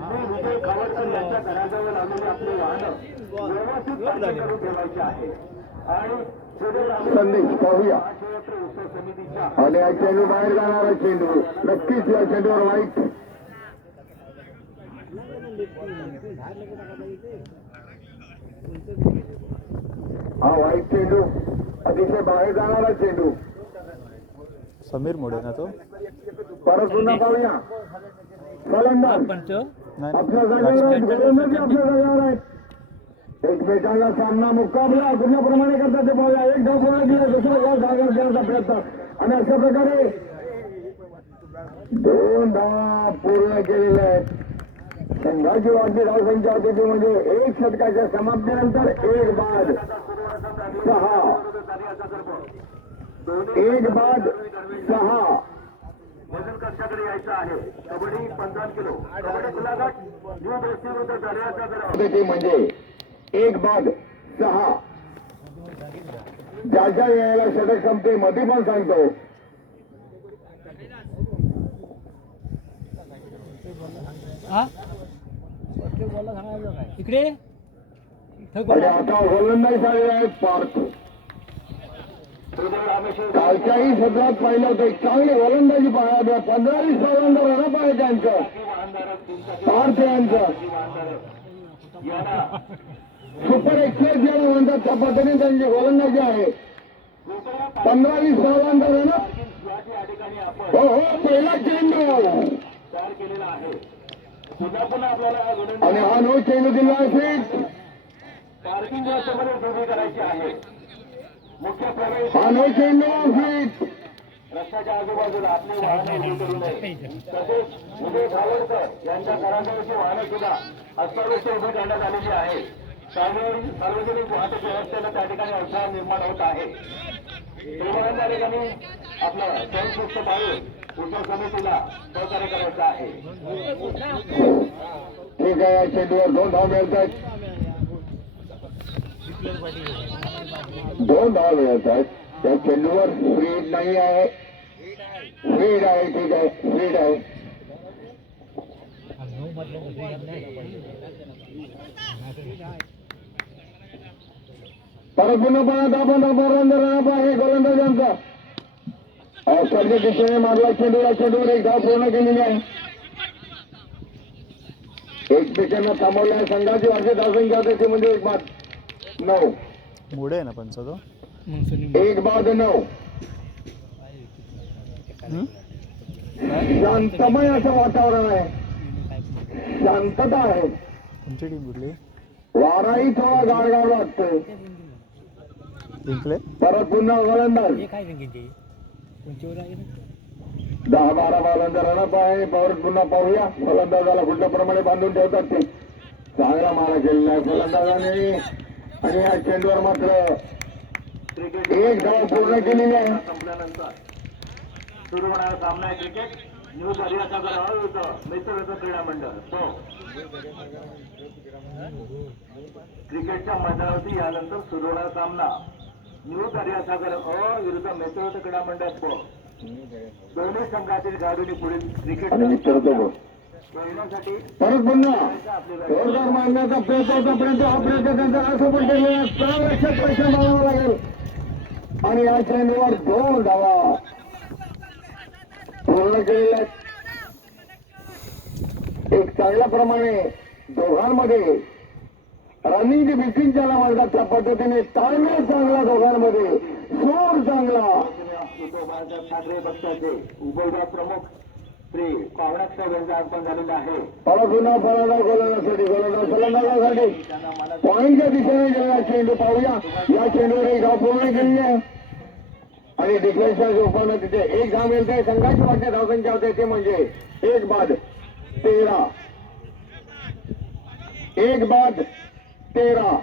विजय खावडकर यांच्या घराजवळ लावलेले आपले वाहन व्यवस्थित पार्किंग करून ठेवायचे आहे आणि संदेश पाहूया आणि या चेंडू बाहेर जाणारा चेंडू नक्कीच या चेंडूवर वाईट हा वाईट चेंडू अतिशय बाहेर जाणारा चेंडू समीर मोडे ना तो परत पुन्हा पाहूया फलंदाज आपल्या जागेवर गोलंदाजी आपल्या जागेवर आहे एकमेकांना सामना मुकाबला कुठल्याप्रमाणे करतात ते पाहूया एक धाव पूर्ण केला दुसरा धाव धाव करण्याचा प्रयत्न आणि अशा प्रकारे 2 धावा पूर्ण केलेल्या आहेत संघाची वाढती धावसंख्या होती ती म्हणजे 1 षटकाच्या समाप्तीनंतर 1 बाद 6 1 बाद 6 वजन कक्षाकडे यायचं आहे कबड्डी 50 किलो कबड्डी खुला गट न्यू बेस्टी विरुद्ध दर्याचा म्हणजे 1 बाद 6 ज्याच्या वेळेला षटक संपते मध्ये पण सांगतो इकडे आता गोलंदाज झालेला आहे पार्थ कालच्याही सत्रात पाहिलं होतं चांगली गोलंदाजी पाहायला 15-20 गोलंदाज रन पाहिजे त्यांचं पार्थ यांचं सुपर एक्सप्रेस ज्याला म्हणतात त्या पद्धतीने त्यांची गोलंदाजी आहे 15-20 गोलंदाज रन हो हो पहिला चेंडू आणि हा नो चेंडू दिला असेल पार्किंग करायची आहे मुख्य प्रवेश हा नो चेंडू फिट रस्त्याच्या आजूबाजूला आपली वाहने उभी करू नये तसेच विजय खावडकर यांच्या घराजवळची वाहनं सुद्धा अस्ताव्यस्त उभी करण्यात आलेली आहे सार्वजनिक वाहतूक व्यवस्थेला त्या ठिकाणी अडथळा निर्माण होत आहे त्या ठिकाणी आपलं स्वयंशिस्त पाहून पुढच्या समितीला सहकार्य करायचं आहे ठीक आहे या चेंडूवर 2 धाव मिळत आहेत 2 धाव मिळत आहेत त्या चेंडूवर स्पीड नाही आहे स्पीड आहे ठीक आहे स्पीड आहे परत पुन्हा पाहत आपण गोलंदाज आहे गोलंदाजांचा औषधाच्या दिशेने मारला चेंडूला चेंडूवर 1 धाव पूर्ण केलेली आहे एकमेकांना थांबवल्या संघाची वार्षिक धावसंख्या त्याची म्हणजे 1 बाद 9 मोडे आहे ना पंचा तो 1 बाद 9 शांतमय असं वातावरण आहे शांतता आहे तुमची टीम कुठली वाराही थोडा गारगार वाटतोय जिंकले परत पुन्हा गोलंदाज 10-12 गोलंदाज रनअप आहे परत पुन्हा पाहूया फलंदाजाला कुठल्याप्रमाणे बांधून ठेवतात ते चांगला मारा केलेला आहे फलंदाजाने आणि या चेंडूवर मात्र 1 धाव पूर्ण केलेली आहे संपल्यानंतर सुरू होणारा सामना आहे क्रिकेट न्यू दर्यासागर विरुद्ध मित्र क्रीडा मंडळ क्रिकेटच्या मैदानावरती यानंतर सुरू होणारा सामना न्यू दर्यासागर विरुद्ध मित्र क्रीडा मंडळ दोन्ही संघातील खेळाडूंनी पुढील क्रिकेट खेळण्यासाठी परत पुन्हा जोरदार मारण्याचा प्रयत्न होता परंतु हा प्रयत्न त्यांचा असफल केलेला संरक्षक पैसे मारावा लागेल आणि या चेंडूवर 2 धावा पूर्ण केलेल्या एक चांगल्या प्रमाणे दोघांमध्ये रनिंग बिल्डिंग ज्याला म्हणतात त्या पद्धतीने ताळमेळ चांगला दोघांमध्ये सूर चांगला ठाकरे पक्षाचे उपविभाग प्रमुख श्री कावणाक्ष यांचं आगमन झालेलं आहे परत पुन्हा फलंदाज फलंदाजासाठी पॉईंटच्या दिशेने गेलेला चेंडू पाहूया या चेंडूवर 1 धाव पूर्ण केली आहे आणि डिफेन्सच्या रूपाने तिथे 1 धाव मिळते संघाची वाटते धावसंख्या होते ते म्हणजे 1 बाद 13 1 बाद 13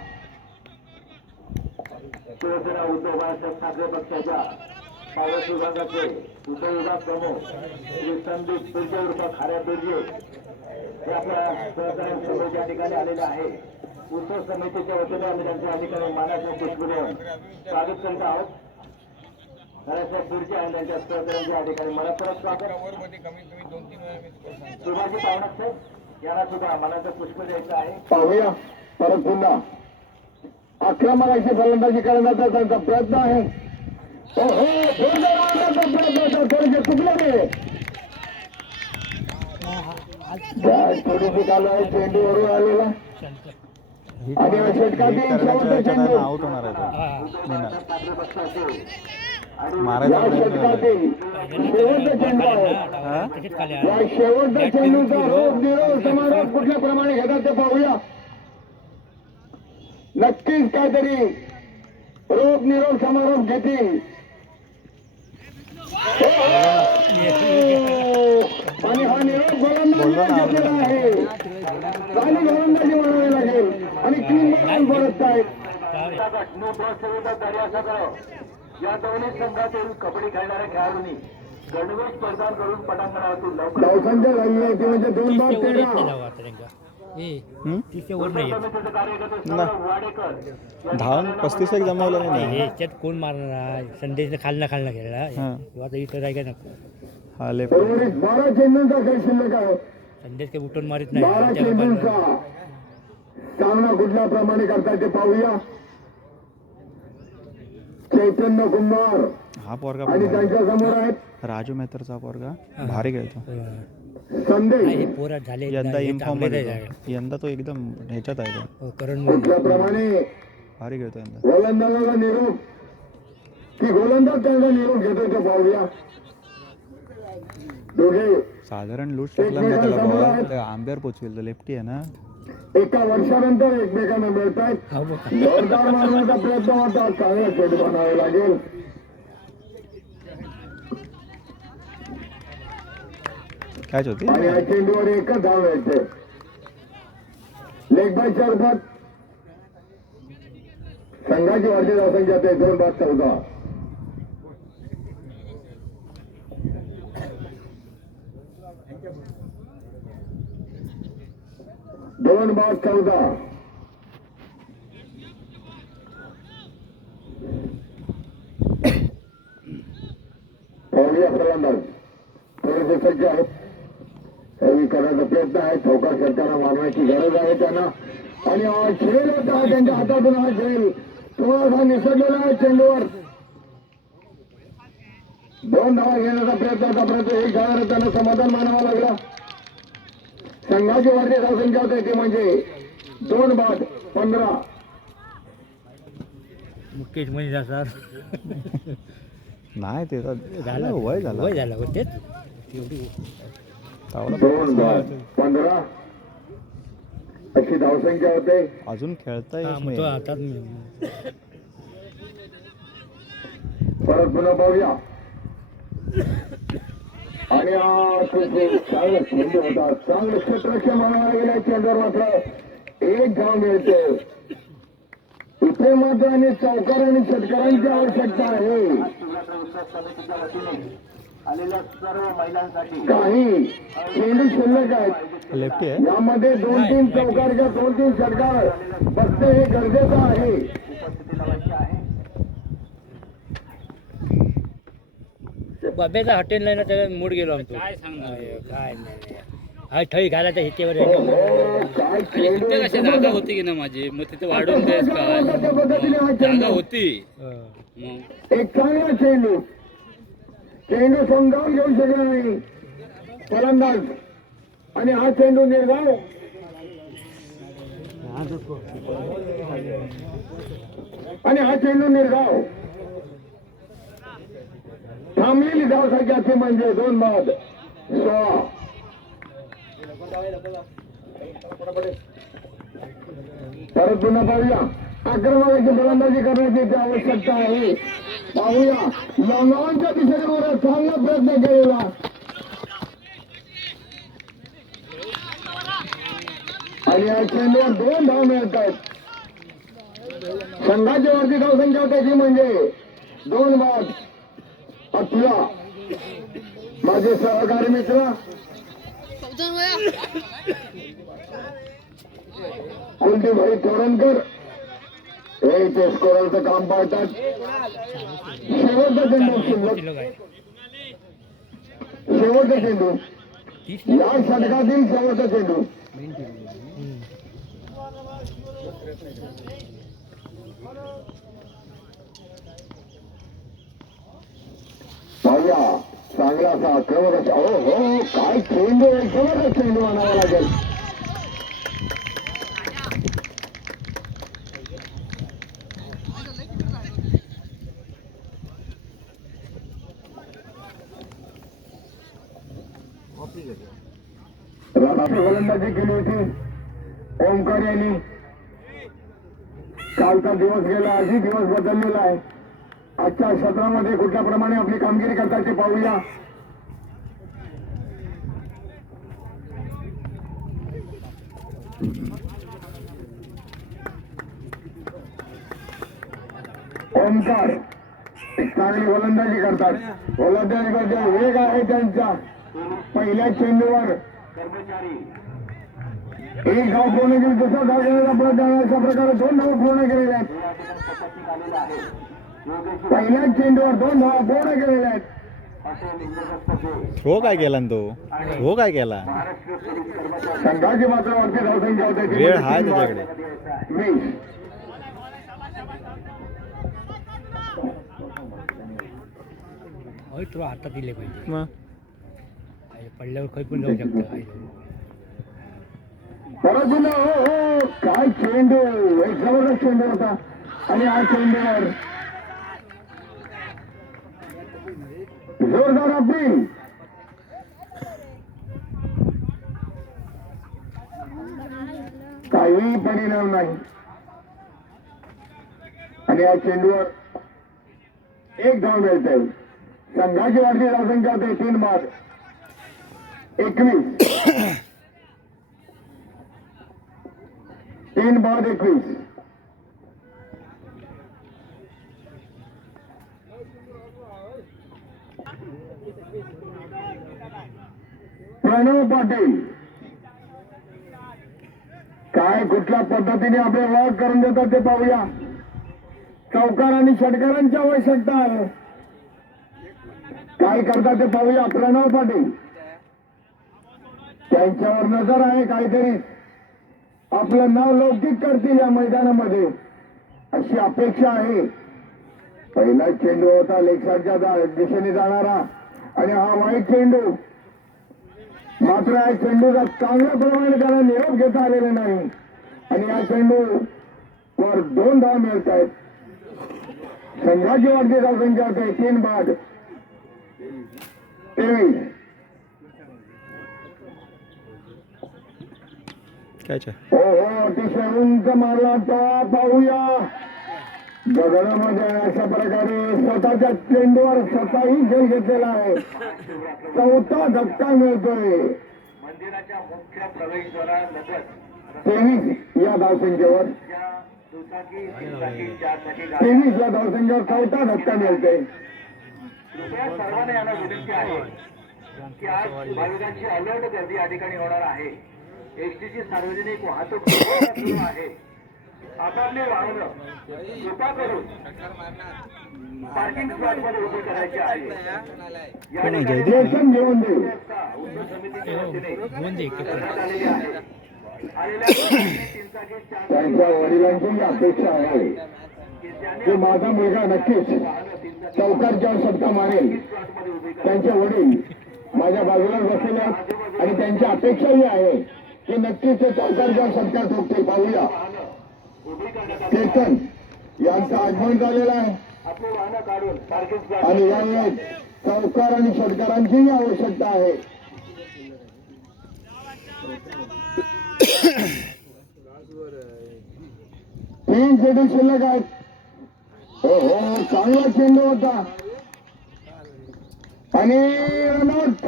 शिवसेना उद्धव बाळासाहेब ठाकरे पक्षाच्या काँग्रेस विभागाचे उपविभाग प्रमुख श्री संदीप तुर्के उर्फ खाऱ्या तुर्के हे आपल्या सहकार्यांसमोर या ठिकाणी आलेले आहे उत्सव समितीच्या वतीने आम्ही त्यांच्या अधिकारी मानाचे पुष्प देऊन स्वागत करीत आहोत खाऱ्यासाहेब तुर्के आणि त्यांच्या सहकार्यांच्या अधिकारी मला परत स्वागत शिवाजी पावणक साहेब पाहूया परत पुन्हा आक्रमणाची फलंदाजी करण्याचा त्यांचा प्रयत्न आहे. थोडेसे चुकले ते थोडीशी चालू आहे चेंडूवरून आलेला आणि हिट षटकातील करण्याच्या शेवटचा याच्यात चेंडू आउट होणार आहे तो मीना. या मारायचा प्रयत्न झाला. षटकातील शेवटचा चेंडू आहे. हा? या शेवटच्या चेंडूचा रोप निरोप समारोप कुठल्या प्रमाणे घेतात ते पाहूया. नक्कीच काहीतरी रोप निरोप समारोप घेतील. आणि हा निरोप गोलंदाजीला घेतलेला आहे. चालू गोलंदाजी म्हणावी लागेल आणि तीन बॉल परत आहेत. या दोन्ही संघातील कबड्डी खेळणाऱ्या खेळाडूंनी गणवेश प्रदान करून पटांगणावरती धावसंख्या झाली आहे ती म्हणजे 2-13. धावून 35 एक जमावलं नाही ना. याच्यात कोण मारणार आहे संदेश खालना खेळला हा. आता इथं काय नको हा लेफ्ट. उर्वरित 12 चेंडूंचा खेळ शिल्लक आहे. संदेश काही उठून मारित 12 नाही चेंडूंचा सामना कुठल्या प्रमाणे करताय ते पाहूया. चैतन्य कुंभार हा पोरगा आणि पण त्यांच्या समोर आहेत राजू मेहतरचा पोरगा भारी खेळतो. संदेश. पोरात झाले यंदा इन्फॉर्म मध्ये तो. यंदा तो एकदम ह्याच्यात आहे तो. करण कुठल्याप्रमाणे भारी खेळतो यंदा. गोलंदाजाचा निरोप की गोलंदाज त्यांचा निरोप घेतो ते पाहूया. दोघे साधारण लूट टाकला नाही त्याला बॉल आंब्यावर पोचवेल. तो लेफ्टी आहे ना. एका वर्षानंतर एकमेकांना मिळत आहेत. जोरदार मारण्याचा प्रयत्न होता. चांगला चेंडू बनावे लागेल. कॅच होती. आणि या चेंडूवर एकच धाव मिळते. लेग बायच्या रूपात संघाची वाढती धावसंख्या आहे 2-14. दोन बाद 14. पाहूया फलंदाज थोडेसे सज्ज आहेत. हेवी करण्याचा प्रयत्न आहे. चौकार सरकारला मारण्याची गरज आहे त्यांना. आणि खेळ होता त्यांच्या हातातून हा खेळ थोडासा निसटलेला आहे चेंडूवर. 2 धावा घेण्याचा प्रयत्नाचा प्रयत्न एक धावावर त्यांना समाधान मानावं लागला. संघाची वाढती धावसंख्या होते ते म्हणजे 2 बाद 15. मुकेश म्हणजे सर नाही ते तर झालं वय झालं. वय झालं होतेच एवढी 2 बाद 15 अशी धावसंख्या होते. अजून खेळता येत तो नाही. हातात परत पुन्हा पाहूया. आणि चांगलं चेंडू होता. चांगलं क्षेत्ररक्षण म्हणायला गेल्या चेंडूवर मात्र एक धाव मिळते. इथे मात्र आणि चौकार आणि षटकारांची आवश्यकता आहे. काही चेंडू शिल्लक आहेत. लेफ्टी आहे. यामध्ये 2-3 चौकार किंवा 2-3 षटकार बसते हे गरजेचं आहे. बाब्याचा हॉटेल नाही ना त्याला मूड गेलो आमचं काय सांगणार काय नाही ठळी घालायचं ह्याच्यावर काय चेंडू कशी जागा होती की ना माझी मग तिथे वाढून द्यायच का त्या पद्धतीने हा जागा चेंडू होती मग एक चांगला चेंडू समजावून घेऊ शकला नाही फलंदाज. आणि हा चेंडू निर्धाव थांबलेली धावसंख्या ती म्हणजे 2 बाद 16. परत पुन्हा पाहूया. आक्रमणाची फलंदाजी करण्याची इथे आवश्यकता आहे. पाहूया लॉंगॉनच्या दिशेने मला चांगला प्रयत्न केलेला. आणि या चेंडूवर 2 धाव मिळत आहेत. संघाची वरती धावसंख्या त्याची म्हणजे 2 बाद 18. माझे सहकारी मित्र कुलदीपभाई तोरणकर हे ते स्कोररचं काम पाहतात. शेवटचा चेंडू शेवटचा चेंडू या षटकातील शेवटचा चेंडू पाहूया चांगला असा आक्रमक हो हो काय चेंडू एकदमच चेंडू म्हणावा लागेल. गोलंदाजी केली होती ओमकार यांनी. कालचा दिवस गेला, आजही दिवस बदललेला आहे. आजच्या सत्रामध्ये कुठल्या प्रमाणे आपली कामगिरी करतात ते पाहूया. ओमकार चांगली गोलंदाजी करतात. गोलंदाजीबद्दल वेग आहे त्यांचा. पहिल्या चेंडूवर एक धाव पूर्ण केली, दुसरा धाव घेण्याचा प्रयत्न अशा प्रकारे 2 धाव पूर्ण केलेल्या आहेत. पहिल्या चेंडूवर 2 धावा पूर्ण केलेल्या आहेत. थ्रो काय केला न तो थ्रो काय केला संघाची मात्र वरती धावसंख्या होते वेळ आहे त्याच्याकडे. 20. होय तो हातात दिले पाहिजे. मग पडल्यावर काही पण जाऊ शकतं. परत पुन्हा हो हो काय चेंडू, एक जबरदस्त चेंडू होता. आणि हा चेंडूवर जोरदार अपील. काही परिणाम नाही. आणि या चेंडूवर एक धाव मिळते. संघाची वाढती धावसंख्या होते 3 बाद 21. 3 बाद 21. प्रणव पाटील काय कुठल्या पद्धतीने आपले वर्क करून देतात ते पाहूया. चौकार आणि षटकारांची आवश्यकता आहे. काय करतात ते पाहूया. प्रणव पाटील त्यांच्यावर नजर आहे. काहीतरी आपलं नाव लौकिक करतील या मैदानामध्ये अशी अपेक्षा आहे. पहिला चेंडू होता लेगसाईडच्या दिशेने जाणारा आणि हा वाईट चेंडू. मात्र या चेंडूचा चांगल्या प्रमाणे त्याला निरोप घेता आलेला नाही. आणि या चेंडू वर 2 धाव मिळत आहेत. संघाची वाढती धावसंख्या होते 3 बाद 23. हो हो अतिशय उंच मारला तो पाहूया. दगडामध्ये अशा प्रकारे स्वतःच्या चेंडूवर स्वतःही खेळ घेतलेला आहे. 4था धक्का मिळतोय. मंदिराच्या मुख्य प्रवेशद्वारालगत 23 या धावसंख्येवर. 23 या धावसंख्येवर 4था धक्का मिळतोय. कृपया सर्वांना यांना विनंती आहे की आज भाविकांची अलर्ट गर्दी या ठिकाणी होणार आहे. एसटीची सार्वजनिक वाहतूक सुरू आहे. आपापले वाहनं कृपा करून पार्किंग स्लॉट मध्ये उभे करायचे आहे. या ठिकाणी जेसन घेऊन दे. उद्योग समितीच्या वतीने करण्यात आलेली आहे. आलेल्या 3 त्यांच्या वडिलांची ही अपेक्षा आहे की माझा मुलगा नक्कीच चौकारच्या शब्द मारेल. त्यांचे वडील माझ्या बाजूला बसलेले आहेत आणि त्यांची अपेक्षाही आहे की नक्कीच ते चौकारच्या शब्दात ठोकते. पाहूया. केतन यांचं आगमन झालेलं आहे आपले वाहनं काढून पार्किंग स्लॉट आणि या वेळेस चौकार आणि षटकारांचीही आवश्यकता आहे. तीन चेंडू शिल्लक आहेत. हो हो चांगला चेंडू होता आणि रनआउट.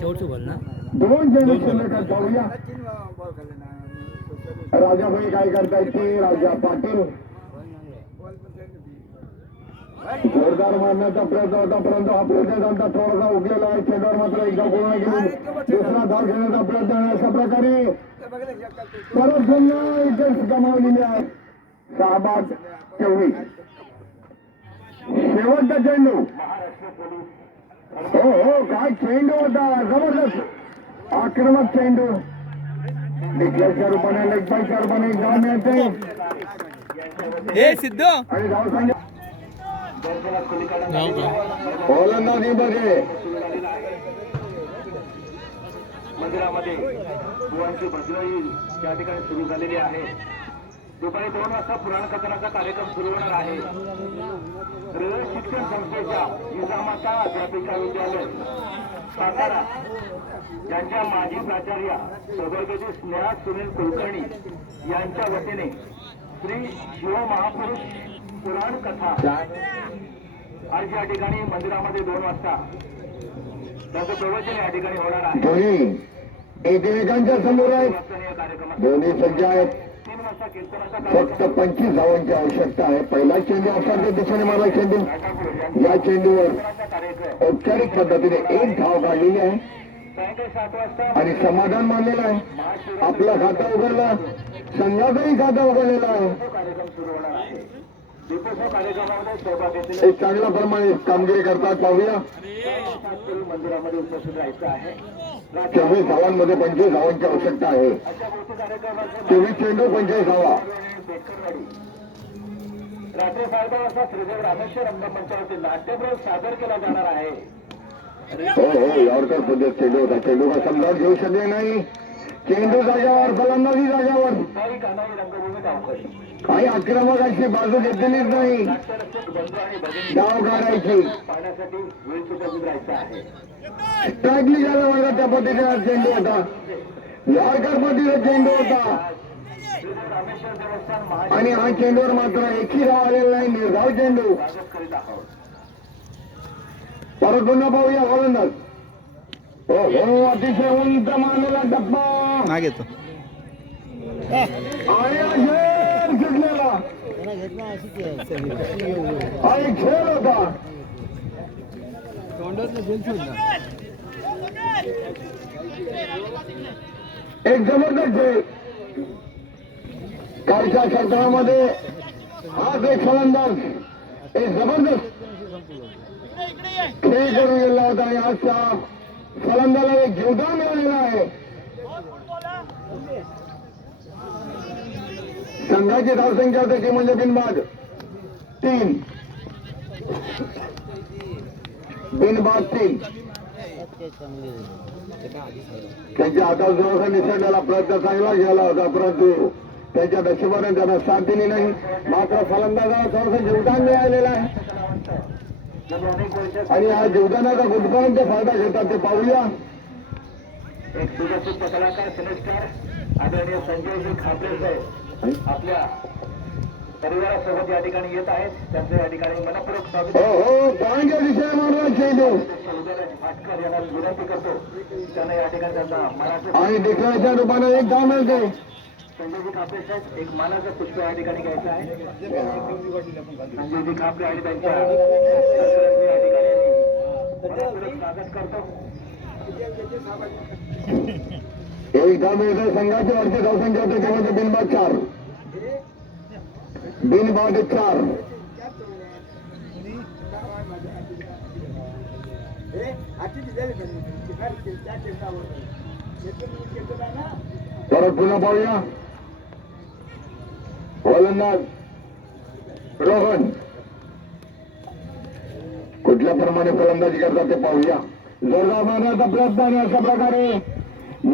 शेवटचं बोल ना. 2 चेंडू शिल्लक आहेत. पाहूया राजाभाई काय करतायत ते. राजा पाटील जोरदार मारण्याचा प्रयत्न होता परंतु हा प्रयत्न त्यांचा थोडासा उगलेला आहे. चेंडूवर मात्र एकदा पूर्ण केली. दुसरा धाव घेण्याचा प्रयत्न आहे. अशा प्रकारे परत पुन्हा इथेच गमावलेली आहे. 6 बाद 24. शेवटचा चेंडू. हो हो काय चेंडू होता. जबरदस्त आक्रमक चेंडू डिक्लेअरच्या रूपाने लेग बायच्या रूपाने एक धाव मिळते आणि धाव संख्या ओलंदाजीमध्ये मंदिरामध्ये बुवांची भजनही या ठिकाणी सुरू झालेली आहे. दुपारी 2 वाजता पुराण कथनाचा कार्यक्रम सुरू होणार आहे. रेल्वे शिक्षण संस्थेच्या जिजामाता अध्यापिका विद्यालय सातारा यांच्या माजी प्राचार्या सौभाग्यवती स्नेहा सुनील कुलकर्णी यांच्या वतीने श्री शिवमहापुरुष पुराण कथा आज या ठिकाणी मंदिरामध्ये 2 वाजता त्याचं प्रवचन या ठिकाणी होणार आहे. दोन्ही एकमेकांच्या समोर आहेत. कार्यक्रमात दोन्ही सज्ज आहेत. 3 वाजता कीर्तनाचा फक्त 25 धावांची आवश्यकता आहे. पहिला चेंडू अफाच्या दिशेने मारला चेंडू. या चेंडूवर कार्यक्रम औपचारिक पद्धतीने 1 धाव काढलेली आहे सायंकाळी 7 वाजता आणि समाधान मानलेलं आहे. आपलं खातं उघडलं, संघाचंही खातं उघडलेलं आहे. कार्यक्रम सुरू होणार आहे. दीपोत्सव कार्यक्रमामध्ये सहभाग घेतलेले एक चांगल्या प्रमाणे कामगिरी करतात. पाहूया मंदिरामध्ये उपस्थित राहायचं आहे. 24 धावांमध्ये 25 धावांची आवश्यकता आहे. अशा गोष्टी कार्यक्रमाचे 24 चेंडू 25 धावा. बेटकरवाडी रात्री 12:30 वाजता श्रीदेव रामेश्वर रंगमंचावरती नाट्यप्रयोग सादर केला जाणार आहे. हो यावर तर पद्धत चेंडू होता. चेंडू का समजावून घेऊ शकले नाही. चेंडू जाग्यावर, फलंदाजी जाग्यावर. काही कानाई रंगभूमी धावकरी काही आक्रमक अशी बाजू घेतलेलीच नाही. नाट्यरक्षक बंधू आणि भगिनी डाव काढायची पाहण्यासाठी वेळ उपस्थित राहायचं आहे. स्ट्राईकली झाला वर्गात त्या पद्धतीचा चेंडू होता. यॉर्कर पद्धतीचा चेंडू होता श्रीदेव रामेश्वर देवस्थान महाराज आणि हा चेंडूवर मात्र एकही धाव आलेला नाही. निर्धाव चेंडू. स्वागत करीत आहोत. परत पुन्हा पाहूया फलंदाज. हो अतिशय उंच मारलेला टप्पा नाग येतो. आणि अखेर सुटलेला आणि खेळ होता. एक जबरदस्त खेळ. कालच्या सत्रामध्ये हाच एक फलंदाज एक जबरदस्त खेळ करून गेला होता आणि आजच्या फलंदाला एक जीवदान मिळालेलं आहे. संघाची धावसंख्या त्याची म्हणजे बिनबाद 3. बिनबाद 3. त्यांच्या हातात जवळचा निसरण्याला प्रयत्न चांगला झाला होता, परंतु त्यांच्या नशिबाने त्यांना साथ दिली नाही. मात्र फलंदाजाला थोडंसं जीवदान मिळालेलं आहे आणि हा जीवदानाचा कुठपर्यंत फायदा घेतात ते पाहूया. एक सुप्रसिद्ध कलाकार सिनेस्टार आदरणीय संजयजी खापरे साहेब आपल्या परिवारासोबत या ठिकाणी येत आहेत. त्यांचं या ठिकाणी मनपूर्वक स्वागत. पॉईंटच्या दिशेने मारला चेंडू शौर्यराज भाटकर यांना विनंती करतो त्यांना या ठिकाणी त्यांचा मानाचं आणि डिक्लेअरच्या रूपाने 1 धाव मिळते. संजयजी खापरे साहेब एक मानाचं पुष्प या ठिकाणी घ्यायचं आहे. संजयजी खापरे आणि त्यांच्या सहकाऱ्यांचं या ठिकाणी मनपूर्वक स्वागत करतो. 1 धाव मिळते. संघाची वरची धावसंख्या होते त्यामध्ये बिनबाद 4. बिनबाद 4. परत पुन्हा पाहूया. फलंदाज रोहन कुठल्या प्रमाणे फलंदाजी करतात ते पाहूया. जोरदार मारण्याचा प्रयत्न आणि अशा प्रकारे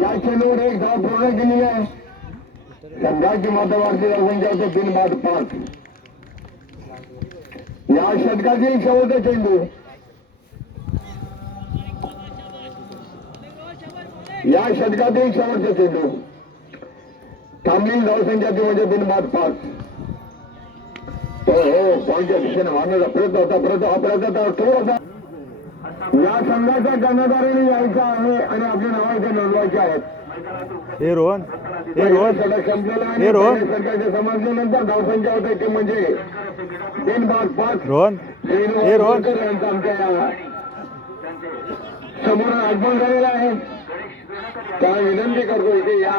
या चेंडूवर 1 धाव पूर्ण केली आहे. संघाची मतवारची धावसंख्या होते बिनबाद 5. या षटकातील शेवटचा चेंडू. या षटकातील शेवटचा चेंडू. थांबलेली धावसंख्या ती म्हणजे बिनबाद 5. पॉईंटच्या दिशेने मारण्याचा प्रयत्न होता, परंतु हा प्रयत्न थोडासा या संघाच्या कर्णधाराने यायचा आहे आणि आपल्या नाव इथे नोंदवायचे आहेत. हे रोहन षटक संपलेला आणि सरकारच्या समाजल्यानंतर धावसंख्या होते ते म्हणजे बिनबाद 5. रोहन यांचा आमच्या समोर आगमन झालेलं आहे. त्याला विनंती करतो इथे या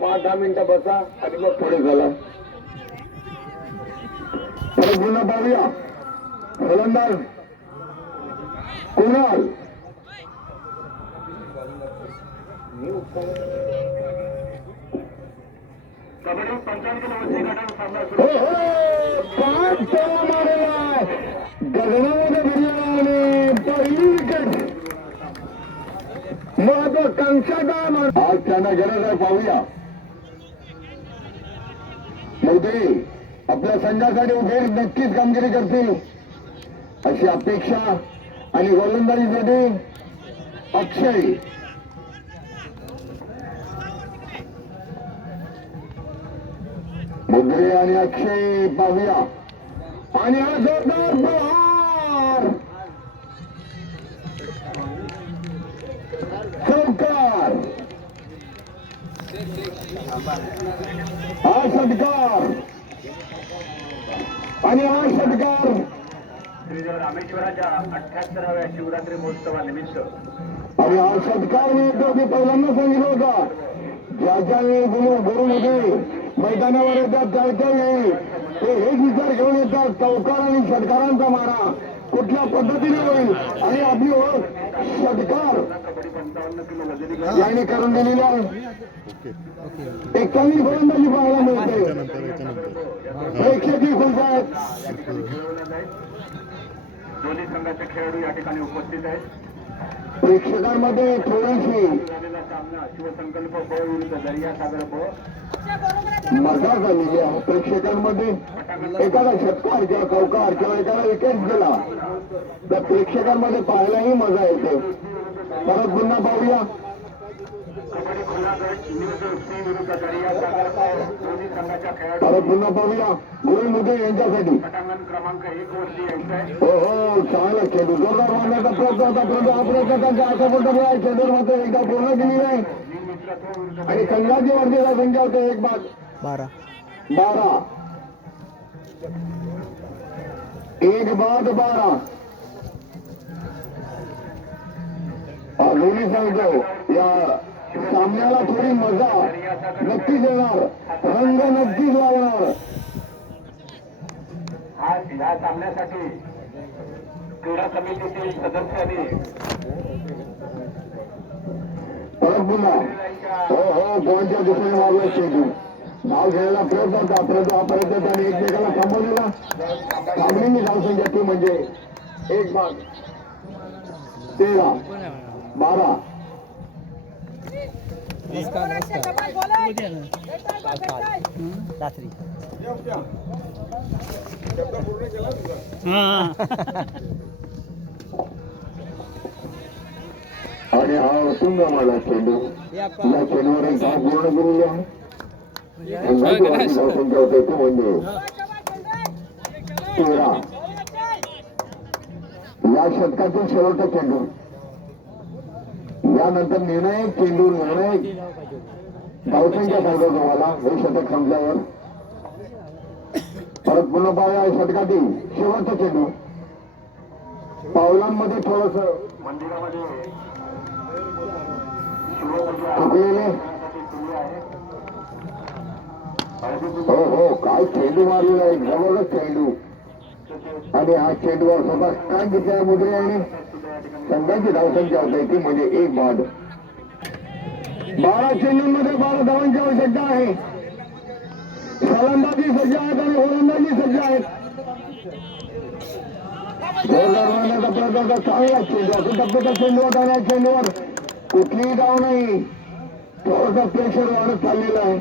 5-10 मिनिटं बसा आणि मग पुढे झाला. परत पुन्हा पाहूया. फलंदाज कुणाल कबड्डी 55 किलो वजनी गटाचा सामना हो सुरू हो, 5 चौका मारलेला आहे. गगनामध्ये भिडलेला आणि पहिली विकेट महत्वाकांक्षाचा आज त्यांना गरज आहे. पाहूया मोदी आपल्या संघासाठी उभे नक्कीच कामगिरी करतील अशी अपेक्षा. आणि गोलंदाजीसाठी अक्षय मुद्रे आणि अक्षय पाहूया. आणि हा जोरदार प्रहार चौकार हा षटकार आणि हा षटकार श्रीदेव रामेश्वराच्या 78व्या शिवरात्री महोत्सवानिमित्त आणि हा षटकार मी मी पहिल्यांदा सांगितलं होता. ज्याच्या वेळी गुरुमध्ये मैदानावर येतात त्याच्या वेळी ते हेच विचार घेऊन येतात चौकार आणि षटकारांचा मारा कुठल्या पद्धतीने होईल. आणि आपली ओळख षटकार कबड्डी 55 किलो वजनी गट याने करून दिलेली आहे. एक चांगली गोलंदाजी पाहायला मिळते. प्रेक्षकीय खुश आहेत. खेळवला जाईल. दोन्ही संघाचे खेळाडू या ठिकाणी उपस्थित आहेत. प्रेक्षकांमध्ये थोडीशी झालेला सामना शिवसंकल्प ब विरुद्ध दर्या सागर ब. मजा झालेली आहे. प्रेक्षकांमध्ये एखादा षटकार किंवा चौकार किंवा एखादा विकेट गेला तर प्रेक्षकांमध्ये पाहायलाही मजा येते. परत पुन्हा पाहूया. कबड्डी खुला गट न्यूज सी विरुद्ध दर्या सागर ब. दोन्ही संघाच्या खेळाडू परत पुन्हा पाहूया. गुरु मुद्दे यांच्यासाठी पटांगण क्रमांक 1 वरती यांचा आहे. हो हो चांगला खेळू जोरदार मारण्याचा प्रयत्न होता परंतु हा प्रयत्न त्यांच्या आतापर्यंत खेळून मात्र एकदा पूर्ण केली नाही. न्यू मित्रत्व विरुद्ध आणि संघाची वर्गीचा संख्या होते 1-12 1-12 दोन्ही सांगतो या सामन्याला थोडी मजा नक्कीच येणार. रंग नक्कीच लागणार. आज या सामन्यासाठी क्रीडा समितीतील सदस्यांनी परत पुन्हा हो हो पॉईंटच्या दिशेने मारला चेंडू धाव घ्यायला प्रयत्न होता परंतु हा प्रयत्न त्याने एकमेकाला थांबवलेला. थांबलेली धावसंख्या ती म्हणजे 1-13-12 रात्री आणि हा उत्तुंग मला चेंडू या चेंडूवर एक धाव पूर्ण केलेली आहे. संघाची वाढती धावसंख्या होते ती म्हणजे 13. या षटकातील शेवटचा चेंडू यानंतर निर्णायक चेंडू निर्णायक धावसंख्या सांगतो तुम्हाला हे षटक संपल्यावर. परत पुन्हा पाहूया षटकातील शेवटचा चेंडू पावलांमध्ये थोडस मंदिरामध्ये चुकलेले. हो हो काय चेंडू मारलेला आहे जबरदस्त चेंडू. आणि हा चेंडूवर स्वतः काय घेतला मुद्रे आणि संघाची धावसंख्या होते ती म्हणजे 1-12. 12 चेंडूंमध्ये 12 धावांची आवश्यकता आहे. फलंदाजी सज्ज आहेत आणि गोलंदाजी सज्ज आहेत. जोरदार मारण्याचा प्रयत्न होता. चांगला चेंडू असं टप्प्याचा चेंडू होता. या चेंडूवर कुठलीही धाव नाही. थोडासा प्रेशर वाढत चाललेला आहे.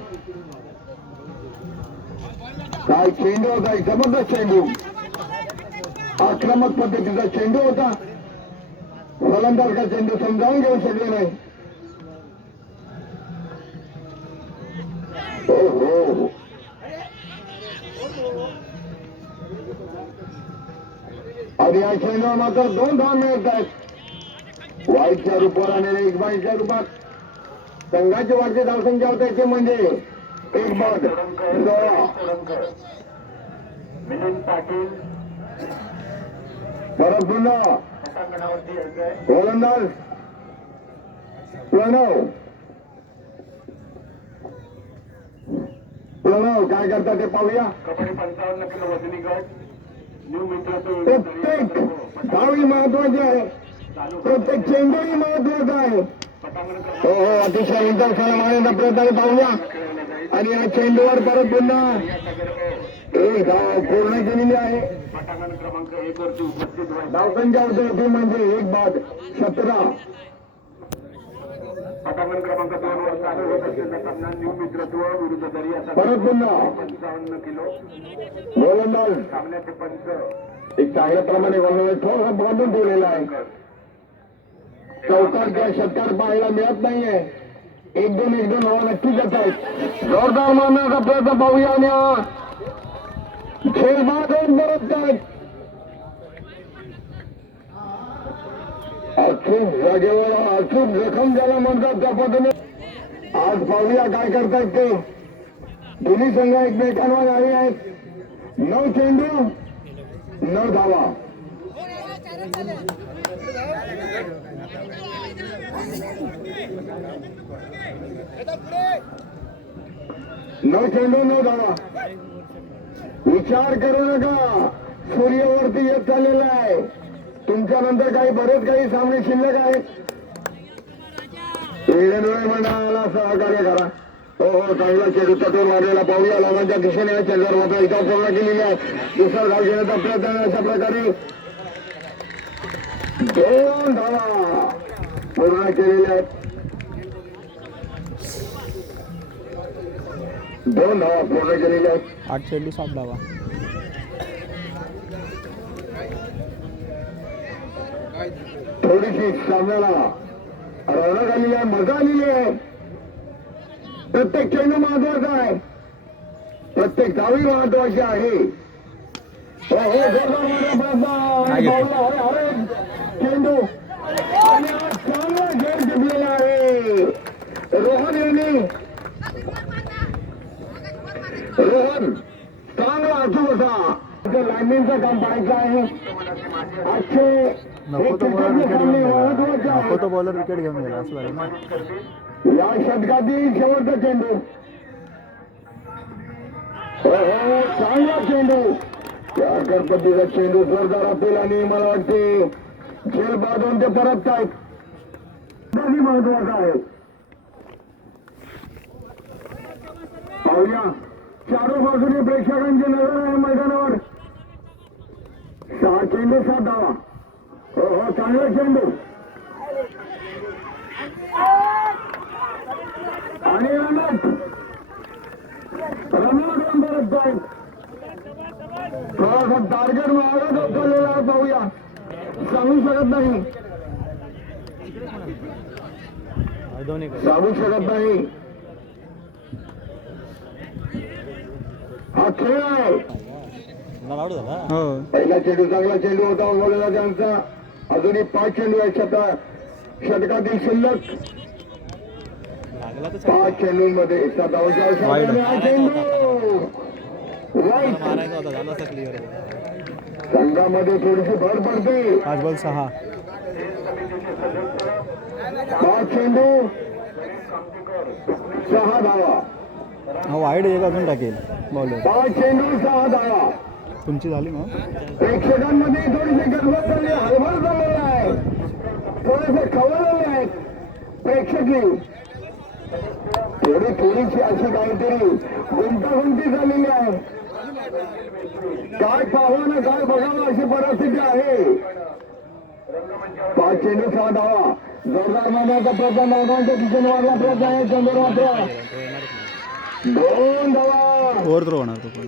काय चेंडू होता एक जबरदस्त चेंडू आक्रमक पद्धतीचा चेंडू होता. फलंदाज का चेंडू समजावून घेऊ शकले नाही. हो हो आणि या चेंडूवर मात्र 2 धाव मिळत आहेत. वाईटच्या रूपावर आणि 1 बाईटच्या रूपात संघाची वाढती धावसंख्या होते ते म्हणजे 1-16. मिलिंद पाटील परत पुन्हा पटांगणावरती यांचा आहे. गोलंदाज प्रणव काय करतात ते पाहूया. कबड्डी 55 किलो वजनी गट न्यू मित्रत्व विरुद्ध प्रत्येक धावही महत्वाची आहे. प्रत्येक चेंडूही महत्वाचा आहे. हो हो अतिशय उंच असताना मारण्याचा प्रयत्न पाहूया आणि या चेंडूवर परत पुन्हा एक धाव पूर्ण केलेली आहे. पटांगण क्रमांक 1 वरती उपस्थित व्हायचं. धावसंख्या होती म्हणजे 1/17. पटांगण क्रमांक 2 वर चालू होत असलेला सामना न्यू मित्रत्व विरुद्ध दर्या परत पुन्हा 55 किलो. गोलंदाज सामन्याचे पंच एक चांगल्या प्रमाणे गोलंदाज थोडा बांधून ठेवलेला आहे. चौकार किंवा षटकार पाहायला मिळत नाहीये. 1-2 धावा नक्कीच येत आहेत. जोरदार मारण्याचा प्रयत्न पाहूया आणि हा खेळ बांधून परत काय अचूक जागेवर अचूक जखम ज्याला म्हणतात त्या पद्धतीने आज पाहूया काय करतायत ते. दोन्ही संघ एकमेकांवर आले आहेत. 9 चेंडू 9 धावा. नऊ चेंडू 9 धावा. विचार करू नका, सूर्यवरती येत चाललेला आहे. तुमच्या नंतर बरेच काही सामने शिल्लक आहेत. मंडळाला सहकार्य करा. हो हो चांगला चेंडू तटून मारलेला पाहूया. लावांच्या दिशेने चेंडूवर मात्र एका पूर्ण केलेली आहे. दुसरा धाव घेण्याचा प्रयत्न अशा प्रकारे 2 धावा पूर्ण केलेल्या आहेत. 2 धावा पूर्ण केलेल्या आहेत. 8 चेंडू 7 धावा. थोडीशी सामन्याला रौनक आलेली आहे, मजा आलेली आहे. प्रत्येक चेंडू महत्वाचा आहे, प्रत्येक धावी महत्वाची आहे. हो हो जोरदार चेंडू आणि आज चांगला खेळ जिंकलेला आहे रोहन यांनी. रोहन चांगला अचूक होता. लाईनिंगचं काम पाहायचं आहे. आजचे नको तो बॉलर विकेट घेऊन गेला. नको तो बॉलर विकेट घेऊन गेला असं झालं ना. या षटकातील शेवटचा चेंडू. हो चांगला चेंडू. त्या गणपतीचा चेंडू जोरदार असेल आणि मला वाटते झेल बांधून ते परत आहेत. महत्वाचा आहे. पाहूया चारो बाजूने प्रेक्षकांची नजर आहे मैदानावर. 6 चेंडू 7 धावा. हो हो चांगला चेंडू आणि रनआउट परत जाईल. थोडासा टार्गेट मागत उचललेला पाहूया. सांगू शकत नाही, सांगू शकत नाही. हा खेळ आहे. हो पहिला चेंडू चांगला चेंडू होता बोलला त्यांचा. अजूनही 5 चेंडू आहेत षटकातील शिल्लक. 5 चेंडूंमध्ये 7 धावांच्या आवश्यकता. हा चेंडू वाईट. संघामध्ये थोडीशी भर पडते. 5 बॉल 6. 5 चेंडू 6 धावा. हा वाईड एक अजून टाकेल बॉलर. 5 चेंडू 6 धावा. तुमची झाली ना. प्रेक्षकांमध्ये थोडीशी गडबड झाली, हलबल झालेला आहे. थोडेसे खवळलेले आहेत प्रेक्षक. थोडीशी अशी काहीतरी गुंतागुंती झालेली आहे. काय पाहावं ना काय बघावं अशी परिस्थिती आहे. 5 चेंडू 6 धावा. जोरदार मारण्याचा प्रयत्न नागांच्या दिशेने मारला प्रयत्न आहे. चंद्र मात्र 2 धावा ओव्हर थ्रो होणार तो पण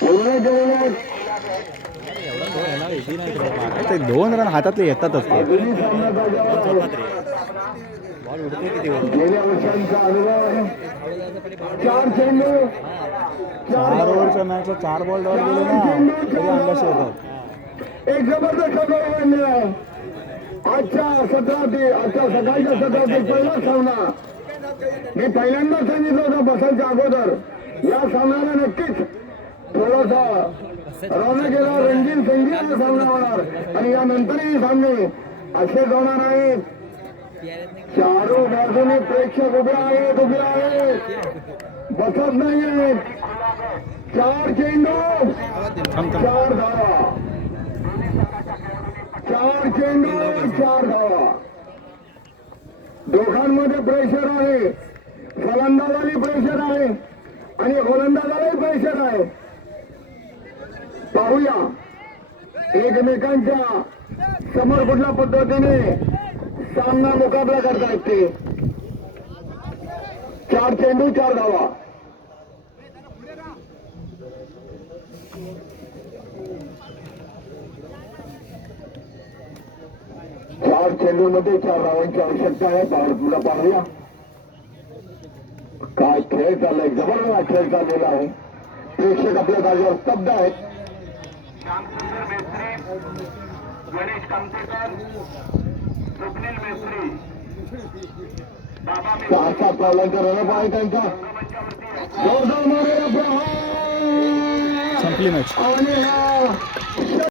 पूर्ण केलेले. ते 2 रन हातातले येतातच ते. अजूनही सामना जागेवर आहे. गेल्या वर्षांचा अनुभव आहे. 4 चेंडू 4 ओव्हरच्या मॅचला 4 बॉल डॉट गेले ना तरी अंगाशी येतात. एक जबरदस्त खबर बनले आहे. आजच्या सकाळच्या सत्रातील पहिला सामना. मी पहिल्यांदा सांगितलं होतं बसायच्या अगोदर या सामन्याला नक्कीच थोडासा रौनक गेला, रंगीन संगीत सामना होणार आणि यानंतरही सामने असेच होणार आहेत. चारो बाजूने प्रेक्षक उभे आहेत, बसत नाही आहेत. 4 चेंडू 4 धावा. 4 चेंडू 4 धावा. दोघांमध्ये प्रेशर आहे, फलंदाजाला प्रेशर आहे आणि गोलंदाजालाही प्रेशर आहे. पाहूया एकमेकांच्या समोर कुठल्या पद्धतीने सामना मुकाबला करतायत ते. 4 चेंडू 4 धावा. चार चेंडूमध्ये 4 धावांची आवश्यकता आहे. पुढे पाहूया काय खेळ चाललाय. जबरदस्त खेळ चाललेला आहे. प्रेक्षक आपल्या जागेवर स्तब्ध आहेत. श्यामसुंदर मेस्त्री, गणेश कामतेकर, स्वप्नील मेस्त्री, बाबा मेस्त्री 6-7 धावांचा रनअप आहे त्यांचा. मंचावरती जोरदार मारेला प्रहार संपली मॅच. आणि हा